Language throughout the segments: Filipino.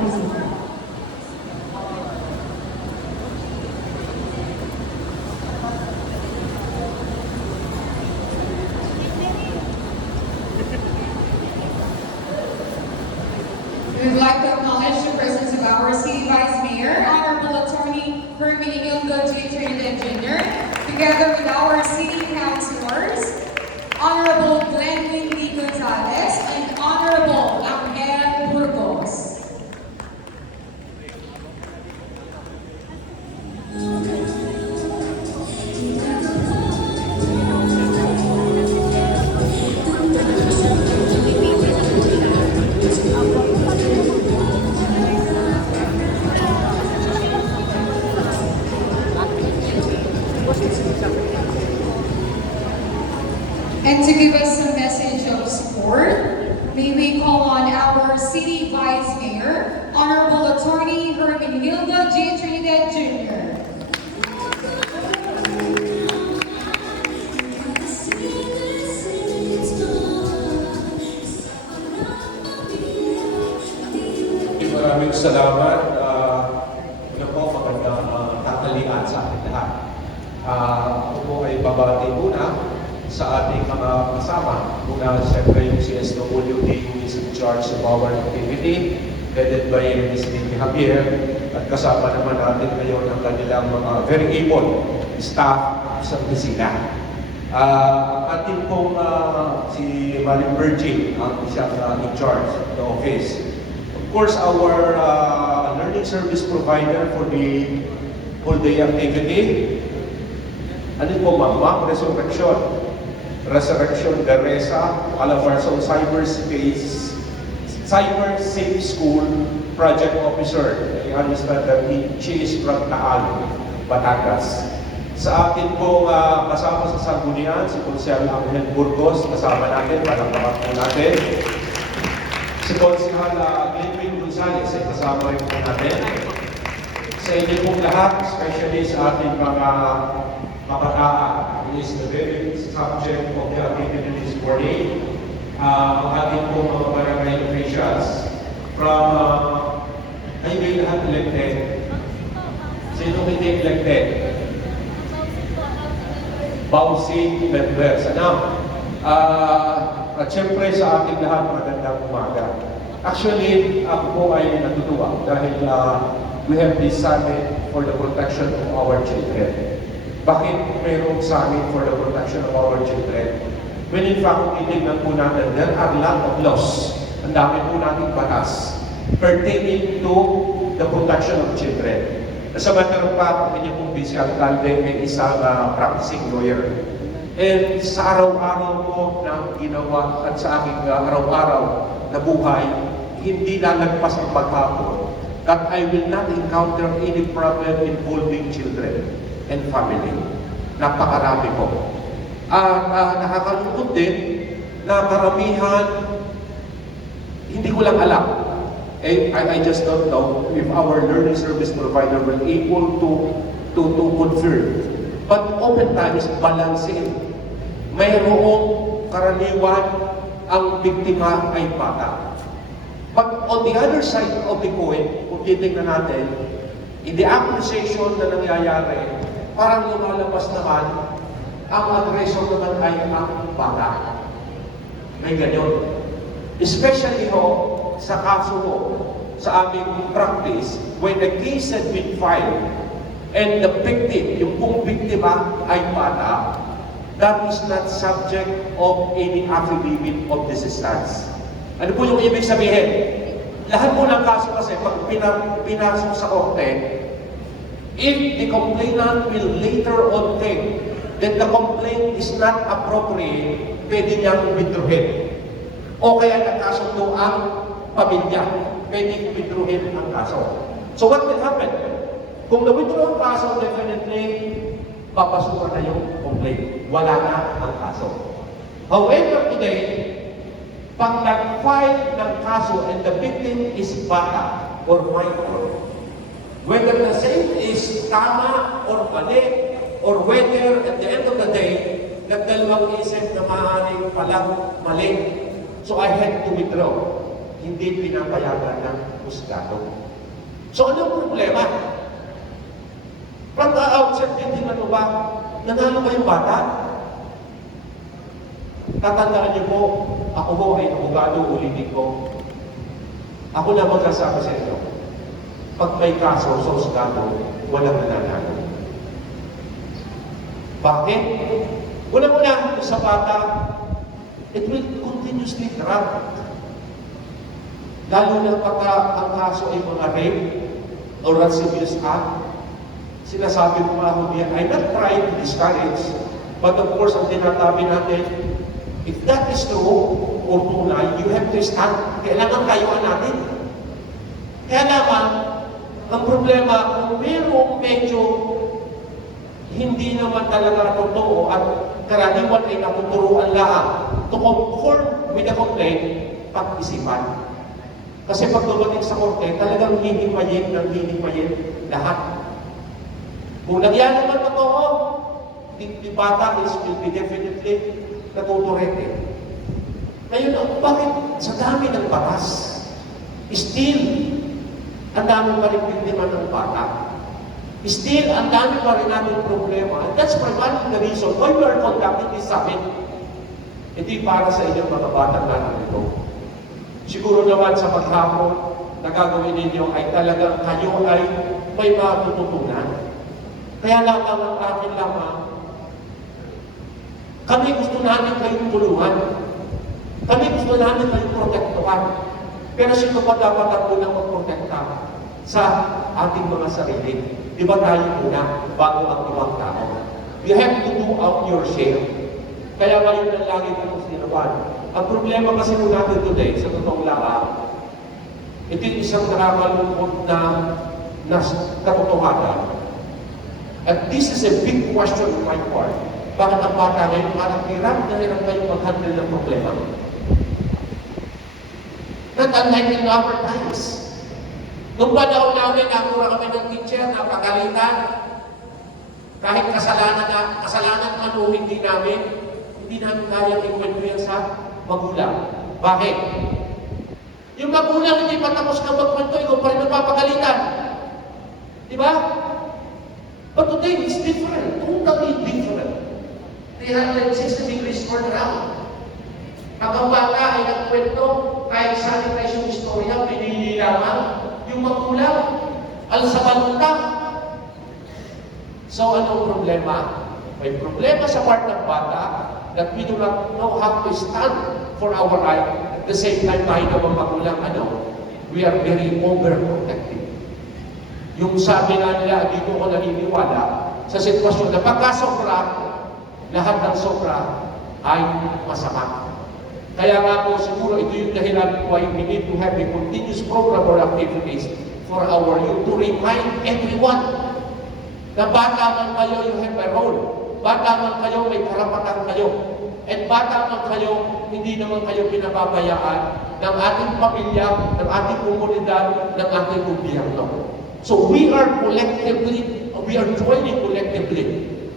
bisita. We would like to acknowledge the presence of our City Vice Mayor, Honorable Attorney Hermenegildo J. Trinidad Jr., together with our City Councilors, Honorable Glenn D. Gonzalez, and Honorable Angel Burgos. And to give us a message of support, may we call on our City Vice Mayor, Honorable Attorney Hermenegildo J. Trinidad Jr. Maraming salamat. Una po, magandang tanghalian sa ating lahat. Ako po ay babati muna sa ating mga kasama. Muna, siyempre, yung CSWD, who is in charge of our activity, headed by Ms. Nicky Javier, at kasama naman natin ngayon ang kanilang mga very able staff sa opisina. Ating pong si Maring Virgin, ang siyang in charge of the office. Of course, our learning service provider for the whole day activity, ano po ma'am? Resurrection Deresa, Alavarso Cyber Safe School Project Officer. I understand that she is from Taal, Batangas. Sa akin po kasama sa Sanggunian, si Consel Angel Burgos, kasama natin, palangkapat po natin. Si Consel Glenn Gonzalez, ay kasama rin po natin. Sa inyo pong lahat, especially sa ating mga kabataan, who is the very subject of the activity this morning, ang ating po mga barangay officials from ay may lahat elected. Sino hindi elected? Bouncing members. At syempre sa ating lahat, magandang umaga. Actually, ako po ay natutuwa dahil we have this summit for the protection of our children. Bakit mayroong summit for the protection of our children? When in fact, kung titignan po natin, there are a lot of laws. Ang dami po nating batas pertaining to the protection of children. As a matter of fact, ang inyong pong Vice Alcalde ay isang practicing lawyer. And sa araw-araw po na ginawa at sa aking araw-araw na buhay, hindi lalagpas ang paghapon that I will not encounter any problem involving children and family. Napakarami po. Nakakalungkot din na karamihan, hindi ko lang alam. I just don't know if our learning service provider will able to confirm. But oftentimes, balancing. Mayroong karaniwan ang biktima ay bata. But on the other side of the coin, kung titignan natin, in the accusation na nangyayari, parang lumalabas naman, ang aggressor naman ay ang bata. May ganyan. Especially sa kaso mo, sa aming practice, when the case had been filed, and the victim, yung pong biktima ay bata, that is not subject of any affidavit of desistance. Ano po yung ibig sabihin? Lahat po ng kaso kasi, pag pinasok sa korte, if the complainant will later on think that the complaint is not appropriate, pwede niyang withdrawin. O kaya nagkasundo ang pamilya, pwede withdrawin ang kaso. So what will happen? Kung na-withdraw ang kaso, definitely, papasukan na yung complaint. Wala na ang kaso. However, today, pag nag-file ng kaso and the victim is bata or minor, whether the same is tama or mali, or whether at the end of the day, nagdalawang isip na maaaring palang mali. So I had to withdraw. hindi pinapayagan ng husgado. So anong problema? From the outset, hindi mo ba, nanalo ba yung bata? Tatandaan niyo po, ako ho ay abogado, ulitin ko. Ako na magsasabi sa inyo, pag may kaso sa husgado, walang nananalo. Bakit? Una-una, sa bata, it will continuously drag. Lalo na pagka ang kaso ay mga rape or lascivious act, sinasabi ko mga hudiyan, I'm not trying to discourage, but of course, ang tinatabi natin, if that is true or tunay, you have to stand. Kailangan kayuan natin. Kaya naman, ang problema, kung mayroong medyo hindi naman talaga totoo at karaniwan ay natuturuan lang to conform with the complaint, pag-isipan. Kasi pag dumating sa korte, talagang hinimayin lahat. Kung nagyari naman totoo, the bata will be definitely natuturete. Ngayon, bakit sa dami ng batas, still, ang dami pa rin biktima ng bata? Still, ang dami pa rin natin problema. And that's primarily the reason why we are conducting this summit. Hindi para sa inyong mga batang natin ito. Siguro naman sa maghapon na gagawin ninyo ay talagang kayo ay may matututunan. Kaya lang ang akin lamang, kami gusto namin kayong tulungan. Kami gusto namin kayong protektuhan. Pero sino pa dapat ang unang magprotekta sa ating mga sarili? Di ba tayo muna bago ang ibang tao? You have to do out your share. Kaya ngayon na lagi ko sinawan. Ang problema kasi po natin today, sa totoong lang, ito yung isang nakakalungkot na katotohanan. And this is a big question on my part. Bakit ang bata ngayon parang hirap kayong mag-handle ng problema? Not unlike in our times. Nung panahon namin, nakura kami ng teacher, napagalitan. Kahit kasalanan man o hindi namin kaya ikwento yan sa magulang. Bakit? Yung magulang hindi pa tapos na magkwento, ikaw pa rin napapagalitan. Di ba? But today, it's different. Totally different. 360 degrees turn around. Pag ang bata ay nagkwento, kahit sanitize yung istorya, pinili lamang yung magulang, alsabalunta. So, anong problema? May problema sa part ng bata that we do not know how to stand for our right. At the same time, tayo naman magulang, we are very overprotective. Yung sabi nga nila, dito ko naniniwala, sa sitwasyon na pagkasobra, lahat ng sobra ay masama. Kaya nga po siguro ito yung dahilan why we need to have a continuous program or activities for our youth to remind everyone na bata man kayo, you have a role. Bata man kayo, may karapatan kayo. At bata man kayo, hindi naman kayo pinababayaan ng ating pamilya, ng ating komunidad, ng ating gobyerno. So we are joining collectively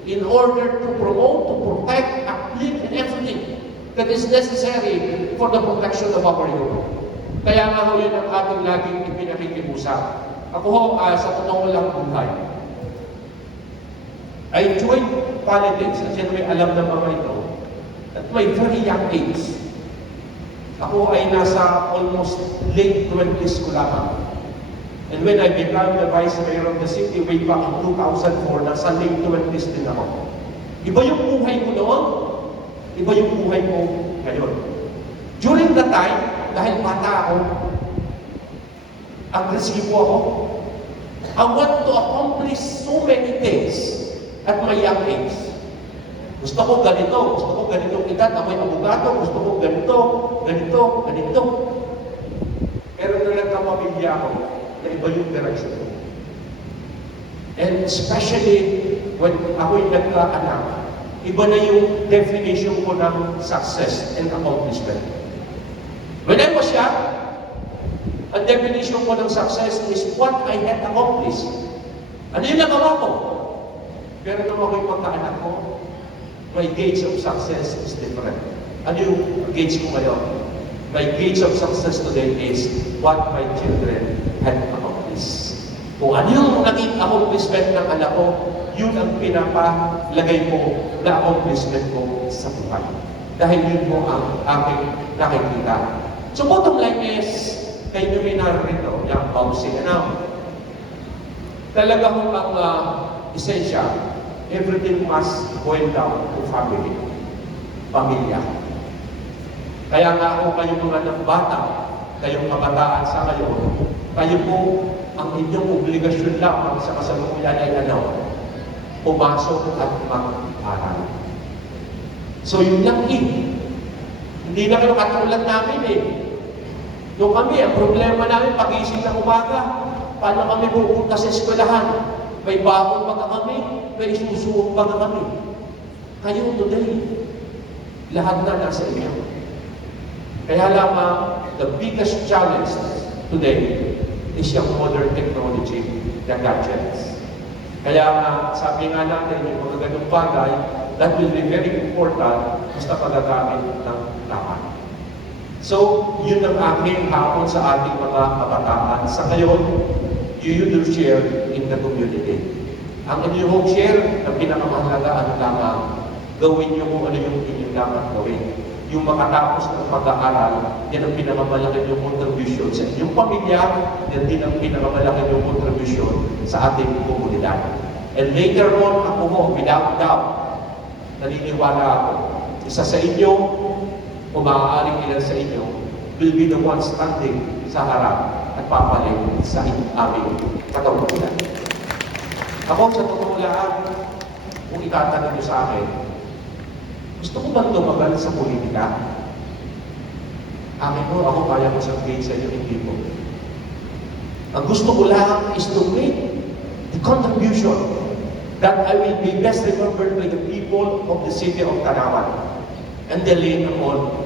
in order to promote, to protect, uplift, and everything that is necessary for the protection of our youth. Kaya nga ho yun ang ating laging ipinakikiusap. Ako ho, sa totoo lang buhay, I joined politics, at siyempre alam ng mga ito, at my very young age. Ako ay nasa almost late 20s ko lamang. And when I became the Vice Mayor of the city way back in 2004, nasa late 20s din ako. Iba yung buhay ko noon, iba yung buhay ko ngayon. During the time, dahil bata ako, agresibo ako, I want to accomplish so many things at my young age. Gusto ko ganitong edad, ako'y abogado, gusto ko ganito. Pero nung nagkapamilya ako, na iba yung direction ko. And especially, when ako'y nagkaanak, iba na yung definition ko ng success and accomplishment. When I was young, ang definition ko ng success is what I had accomplished. Ano yung nagawa ko? Pero nung ako'y pagkaanak ko, my gauge of success is different. Ano yung gauge ko ngayon? My gauge of success today is what my children had accomplished. Kung ano yung naging accomplishment ng anak ko, yun ang pinapalagay ko na accomplishment ko sa buhay. Dahil yun po ang aking nakikita. So bottom line is, kayo nyo may narito, yung housing. Talaga kung ang esensya, everything must boil down to family. Pamilya. Kaya nga ako kayong mga bata, kayong kabataan sa kayo po, ang inyong obligasyon lamang sa kasalukuyan ay pumasok at mag-aral. So yun lang Hindi na kayo katulad namin Doon kami, ang problema namin, pag-isip ng umaga, paano kami pupunta sa eskwelahan? May bakon baga kami, may isusuong baga kami. Kayo today, lahat na nasa inyo. Kaya lamang, the biggest challenge today is yung modern technology, the gadgets. Kaya nga, sabi nga natin, yung mga ganung bagay, that will be very important basta pagagamit ng tama. So, yun ang aking hapon sa ating mga kabataan. Sa ngayon, you do share in the community. Ang inyong share, ang pinakamahalaga, lamang, gawin nyo kung ano yung inyong dapat gawin. Yung makatapos ng pag-aaral, yan ang pinakamalaki yung contribution sa inyong pamilya, yan din ang pinakamalaki yung contribution sa ating komunidad. And later on, ako mo, without doubt, naniniwala ako, isa sa inyo, o maaaring ilan sa inyo, will be the one standing sa harap at papalit sa aming katawuran. Ako, sa totoo lang, kung itatanong nyo sa akin, gusto ko bang tumagal sa politika? Akin po, ako kaya ko sabihin sa inyo, hindi po. Ang gusto ko lang is to make the contribution that I will be best remembered by the people of the city of Tanawan. And then later on,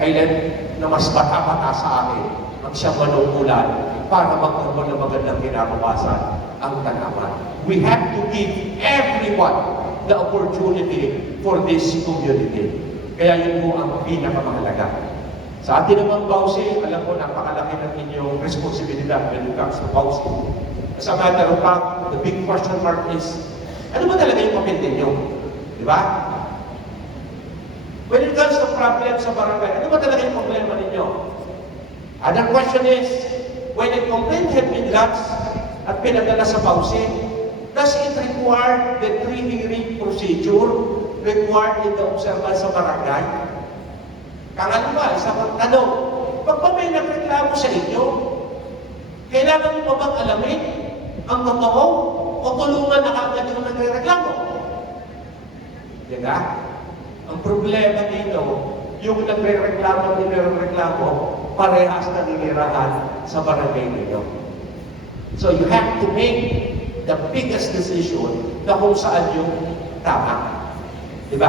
ay na mas bata-bata sa akin ang siyang manungkulan para magkaroon ng magandang kinabukasan ang Tanawan. We have to give everyone the opportunity for this community. Kaya yun po ang pinakamahalaga. Sa atin namang Bausi, alam ko napakalaki ng inyong responsibilidad when it comes to Bausi. As a matter of fact, the big question mark is, ano ba talaga yung papel ninyo? Di ba? When it comes to problems sa barangay, ano ba talaga yung problema ninyo? Other question is, when a complaint had been lodged at pinadala sa Bausi, does it require the pre-hearing procedure required in the observance sa barangay? Kangaliwa, isa pang tanong, pag pa may nagreklamo sa inyo, kailangan nyo pa bang alamin ang totoo o tulungan na kagad yung nagreklamo? Diba? Ang problema dito, yung nagre-reklamo, parehas na ninirahan sa barangay ninyo. So you have to make the biggest decision na kung saan yung tama. Diba?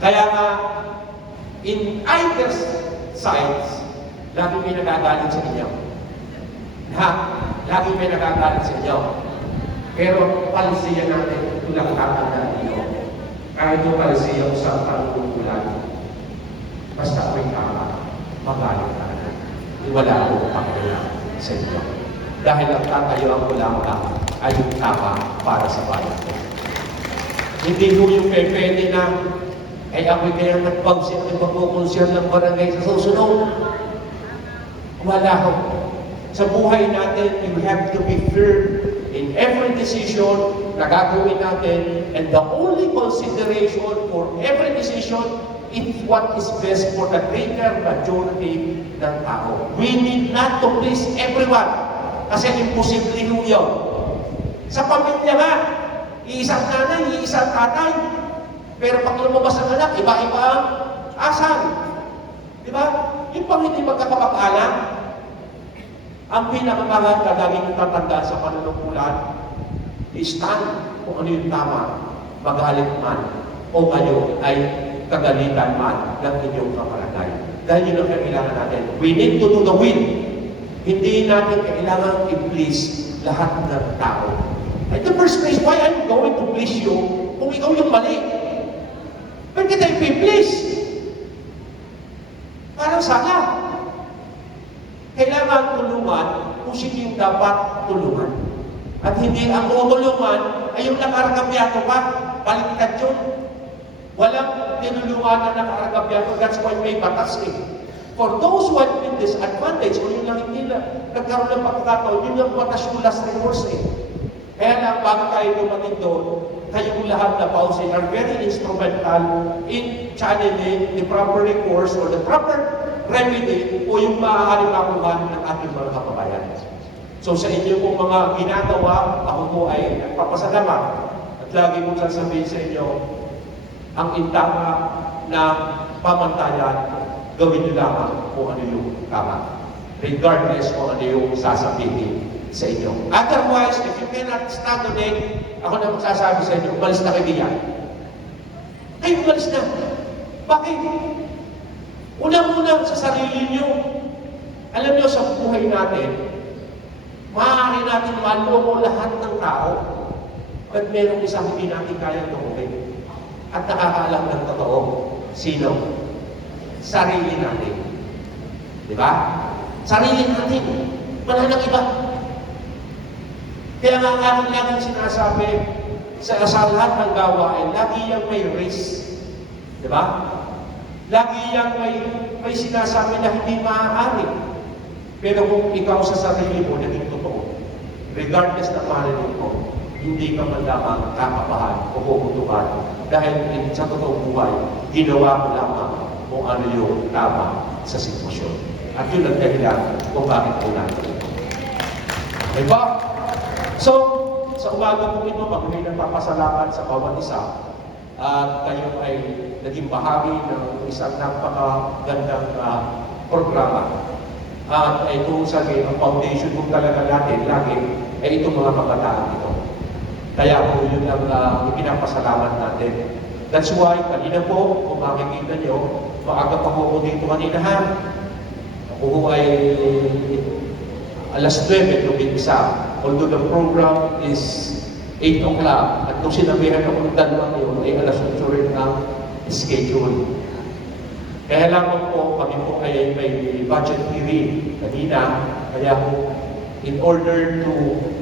Kaya nga, in either sides, lagi may nagagalit sa inyo. Lagi may nagagalit sa inyo. Pero palisiya natin, kung nakakatanda niyo, kahit yung palisiya sa panungulan, basta may tama, magalit na natin. Wala akong pakialam sa inyo. Dahil ang tatayuan ko lang ay yung tama para sa bayan ko. Hindi ko yung pwede na ay ako'y kaya nagpagsin at magpupulsyon ng barangay sa susunod. Wala ko. Sa buhay natin, you have to be firm in every decision na gagawin natin, and the only consideration for every decision is what is best for the greater majority ng tao. We need not to please everyone. Kasi imposible yun. Sa pamilya nga, iisang nanay, iisang tatay. Pero pag lumabas ang anak, iba-iba ang asal. Di ba? Yung pang hindi magkakapag-anak, ang pinakamangat na laging tatandaan sa panunungkulan, stand kung ano yung tama, magalit man, o kayo ay kagalitan man ng inyong kaparanay. Dahil yun ang kailangan natin. We need to do the will. Hindi natin kailangan i-please lahat ng tao. In the first place, why I'm going to please you kung ikaw yung mali? Ba't kita i-please? Parang sala. Kailangan tulungan kung sino yung dapat tulungan. At hindi ang tutulungan ay yung nakaragapyato pa. Baliktad yun. Walang tinulungan na nakaragapyato. That's why may batas eh. For those who have been disadvantaged, o yun lang hindi na nagkaroon ng pagkakataon, yun lang batas yung last recourse eh. Kaya lang, bago tayo dumating doon, kayong lahat na pausin are very instrumental in channeling the proper recourse or the proper remedy o yung maaaring makuha ng ating mga kababayan. So sa inyo pong mga ginagawa, ako po ay nagpapasalamat at lagi kong sasabihin sa inyo, ang intama na pamantayan, gawin niyo lamang kung ano yung tama. Regardless kung ano yung sasabihin sa inyo. Otherwise, if you cannot stand on it, ako na magsasabi sa inyo, umalis na kayo diyan. Ay, umalis na. Bakit? Unang-una sa sarili niyo. Alam niyo, sa buhay natin, maaari natin maloko lahat ng tao at merong isang hindi natin kayang lukuhin. At nakakaalam ng totoo. Sino? Sarili natin. Di ba? Sarili natin. Wala nang iba. Kaya nga aking laging sinasabi, sa lahat ng gawain, lagi yang may risk. Di ba? Lagi yang may sinasabi na hindi maaari. Pero kung ikaw sa sarili mo, naging totoo, regardless na marinig mo, hindi ka man lamang kakapahan o kukutukan dahil sa totoong buhay, ginawa mo lamang kung ano yung tama sa sitwasyon. At yun ang dahilan kung bakit po natin ito. Okay ba? So, sa umaga po ito, magmay ng papasalamat sa bawat isa at kayo ay naging bahagi ng isang napakagandang programa. At ito sabi, ang foundation kung talaga natin lagi ay itong mga kabataan ito. Kaya po yun ang ipinapasalamat natin. That's why, kanina po, kung makikita nyo, maaga pa po dito kanina ha. Ako ay alas 9 nung isa. Although the program is 8 o'clock. At nung sinabihan ako ng dalawang yun, ay alas 8 rin ang schedule. Kaya lang po, kami po ay may budget hearing kanina. Kaya po, in order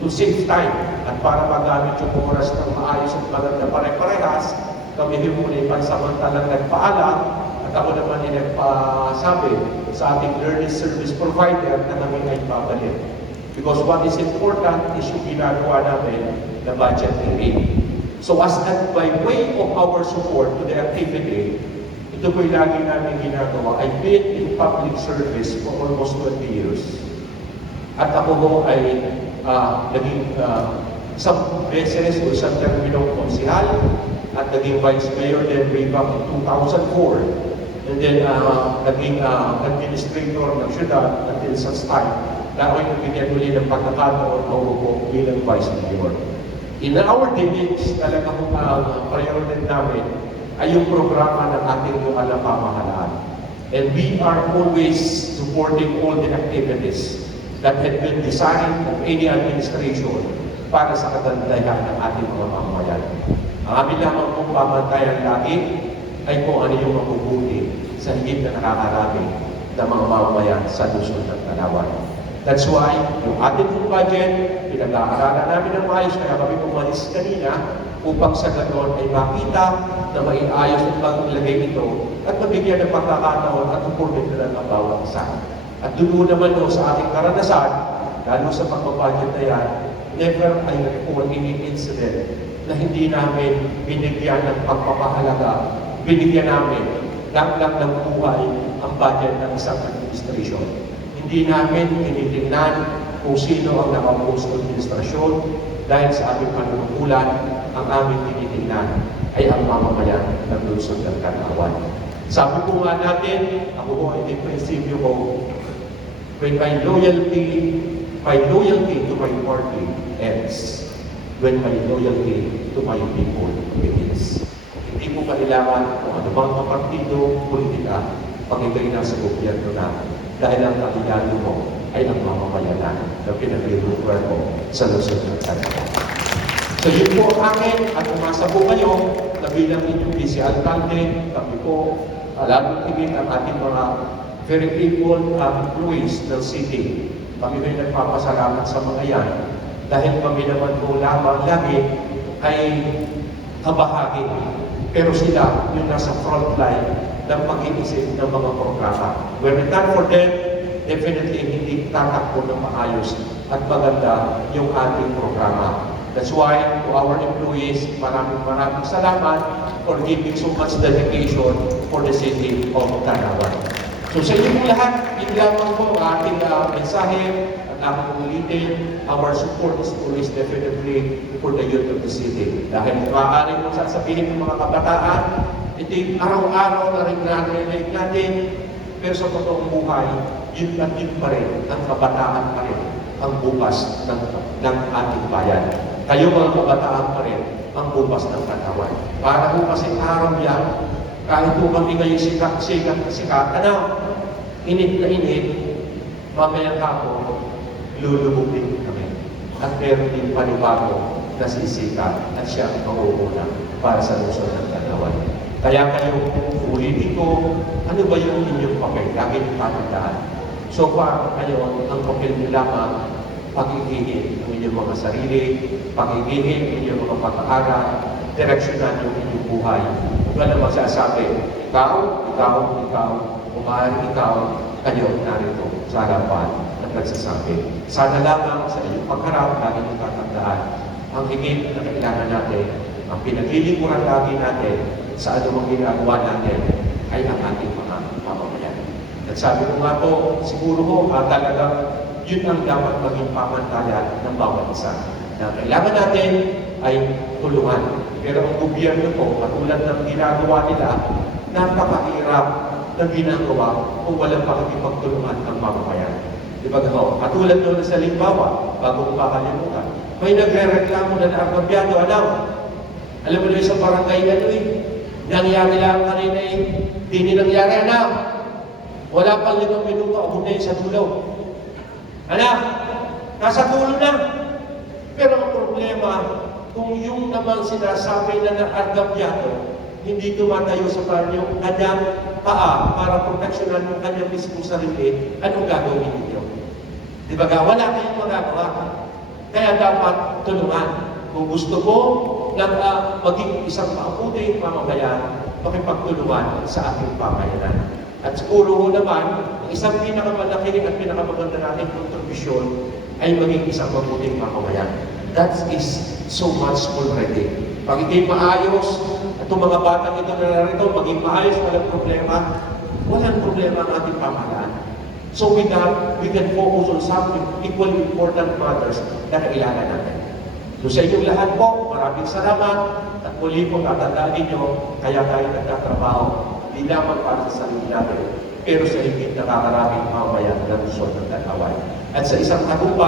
to save time at para magamit yung oras ng maayos at maganda pare-parehas, kami din po ay pansamantalang nagpaalam at ako naman ay nagpasabi sa ating learning service provider na kami ay babalik. Because what is important is yung ginagawa namin na budget hearing. So as that by way of our support to the activity, ito po'y lagi namin ginagawa. I've been in public service for almost 20 years. At ako po ay naging isang beses o isang terminong konsihal at naging vice mayor then way back in 2004. And then naging administrator ng syudad until such time na ako'y nabigyan muli ng pagkakataon ako po bilang vice mayor. In our debates, talaga kung priority namin ay yung programa ng ating lokal na pamahalaan. And we are always supporting all the activities that had been designed of any administration para sa kagandahan ng ating mga mamamayan. Ang amin lamang pong pamantayan lagi ay kung ano yung mabubuti sa higit na nakakarami ng mga mamamayan sa Luzon at Tanawan. That's why, yung ating pong budget, pinag-aaralan namin ng maayos, kaya kami pumalis kanina upang sa ganoon ay makita na maiayos ang paglagay ito at mabigyan ng pagkakataon at oportunidad ng bawat isa. At doon naman sa ating karanasan, lalo sa pagbabudget na yan, never I recall any incident na hindi namin binigyan ng pagpapahalaga, binigyan namin lang ng buhay ang budget ng isang administration. Hindi namin tinitingnan kung sino ang nakapos sa administrasyon dahil sa aming panunungkulan, ang aming tinitingnan ay ang mamamayan ng Luzon at Tanawan. Sabi po nga natin, ako po ay prinsipyo ko, when my loyalty to my party ends, when my loyalty to my people begins. Hindi po kailangan kung ano bang partido, politika, pag ikaw'y nasa gobyerno na, dahil ang kabigado mo ay ang mamamayan na pinag-refer mo sa Luzon at Tanawan. So yun po ang akin at umasa po kayo na bilang inyong vice alcalde, kami po, lalo higit ang ating mga very able employees ng city. Kami may nagpapasalamat sa mga yan dahil kami naman po lamang lagi ay kabahagi. Pero sila yung nasa front line ng pag-iisip ng mga programa. When we done for them, definitely hindi tatakbo ng maayos at maganda yung ating programa. That's why to our employees, maraming salamat for giving so much dedication for the city of Tanawan. So sa inyong lahat, yun lamang po ang ating mensahe at aking ulitin, our support is always definitely for the youth of the city. Dahil maaari mo sasabihin ng mga kabataan, ito yung araw-araw na rin narinig natin, pero sa totoong buhay, yun at yun pa rin, ang kabataan pa rin, ang bukas ng ating bayan. Kayo mga kabataan pa rin, ang bukas ng katawan. Para po kasi araw yan, kahit po kami ngayon sikat, init na init, mamayang hapon, lulubog din kami. At meron din panibago na sisikat at siya ang mauuna para sa lungsod ng katawan. Kaya kayo, ulitin ko, ano ba yung inyong papel? Lagi niyong tatandaan. So far, kayo, ang papel niyo lamang, pag-igihin ang inyong mga sarili, pag-igihin ang inyong mga pag-aaral, direksyonan yung inyong buhay. Kung ano magsasabi, ikaw, umaaring ikaw, kayo narito sa harapan at nagsasabi. Sana lamang sa inyong pagharap, lagi niyong tatandaan, ang higit na kailangan natin, ang pinaglilingkuran lagi natin, sa anumang ginagawa natin ay ang ating mga mamamayan. At sabi ko nga po, siguro ko talagang yun ang dapat maging pamantayan ng bawat isa. Na kailangan natin ay tulungan. Pero ang gobyerno po, katulad ng ginagawa nila, napakahirap ng ginagawa kung walang pakikipagtulungan ng mamamayan. Di ba gaho? Katulad doon sa Limbawa, bago ko makalimutan, may nagre-reklamo na nakakambyado, alam mo na sa barangay nangyari lang kanina di nangyari, wala pang 5 minuto, abot na yun sa dulo. Nasa dulo na. Pero ang problema, kung yung naman sinasabi na nakakambyado, hindi tumatayo sa kanyang paa para proteksyonan ng kanyang mismong sarili, anong gagawin ninyo? Di ba wala kayong magagawa. Kaya dapat tulungan. Kung gusto mo maging isang mabuting mamamayan, makipagtulungan sa ating pamayanan. At siguro naman, ang isang pinakamalaki at pinakamaganda nating kontribusyon ay maging isang mabuting mamamayan. That is so much already. Pagiging maayos, at itong mga batang ito na narito, maging maayos, walang problema ang ating pamahalaan. So with that, we can focus on some equally important matters na kailangan natin. So sa inyong lahat po, maraming salamat at muli po tatandaan ninyo, kaya tayo nagtatrabaho, hindi lamang para sa sarili natin, pero sa higit nakakaraming mamamayan ng lungsod ng Tanawan. At sa isang tagumpay,